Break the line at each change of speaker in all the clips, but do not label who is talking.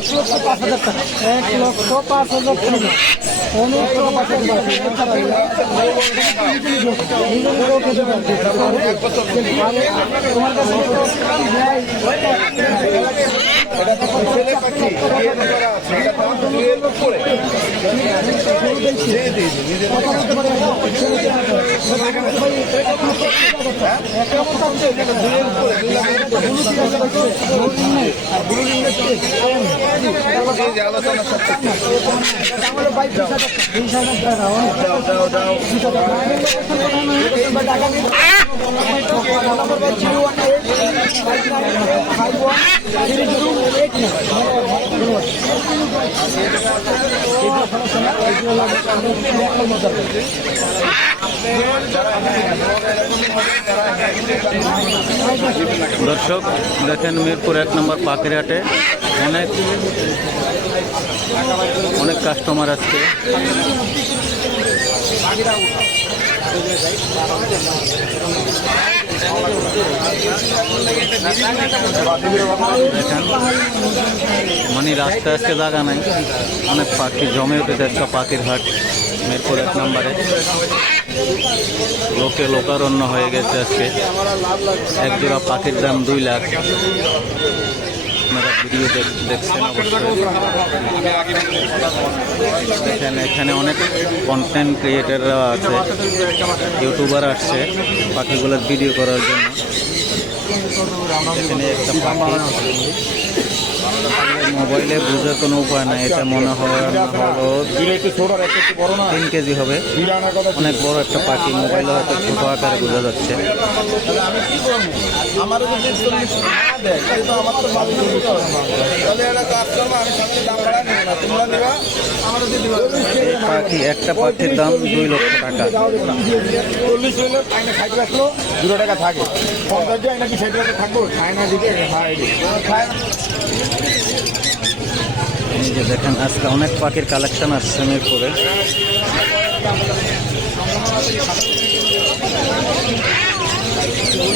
এক লক্ষ পাঁচ হাজার টাকা। এক লক্ষ পাঁচ হাজার টাকা অনেক তোমার কাছে
দর্শক দেখেন মিরপুর এক নম্বর পাখিরহাটে অনেক অনেক কাস্টমার আছে। মানে রাস্তা আজকে জায়গা নাই। অনেক পাখি জমে উঠেছে, একটা পাখির হাট, মিরপুর এক নম্বরে। লোকে লোকারণ্য হয়ে গেছে আজকে। এক জোড়া পাখির দাম দুই লাখ। আপনারা ভিডিও দেখছেন এখানে এখানে অনেক কন্টেন্ট ক্রিয়েটাররা আছে ইউটিউবার আসছে পাখিগুলোর ভিডিও করার জন্য। এখানে একটা মোবাইলে বোঝার কোনো উপায় নাই, এটা মনে হয় তিন কেজি হবে। অনেক বড় একটা পাখি, মোবাইলে হয়তো ছোট আকারে বোঝা যাচ্ছে।
আমার
পাখি একটা পাখির দাম দুই লক্ষ টাকা।
চল্লিশ হইলে আইনা খাইতে আসলো দুটো টাকা থাকে। পঞ্চাশ আইনা কি ষাট টাকা থাকব? খায় না দিকে খায় খায় না
এই যে দেখেন আজকে অনেক পাখির কালেকশন আসছে মিরপুরে।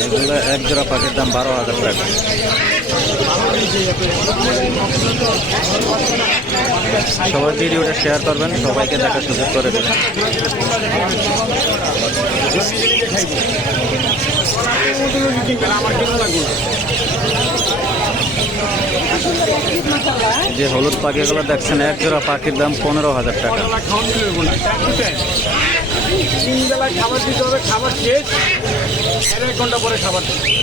এগুলো এক জোড়া পাখির দাম বারো হাজার টাকা। সবাই ভিডিওটা শেয়ার করবেন, সবাইকে দেখার সুযোগ করে দেবেন। যে হলুদ পাখিগুলো দেখছেন, এক জোড়া পাখির দাম পনেরো হাজার টাকা।
তিন বেলা খাবার দিতে হবে খাবার শেষ এক ঘণ্টা পরে খাবার দিতে হবে।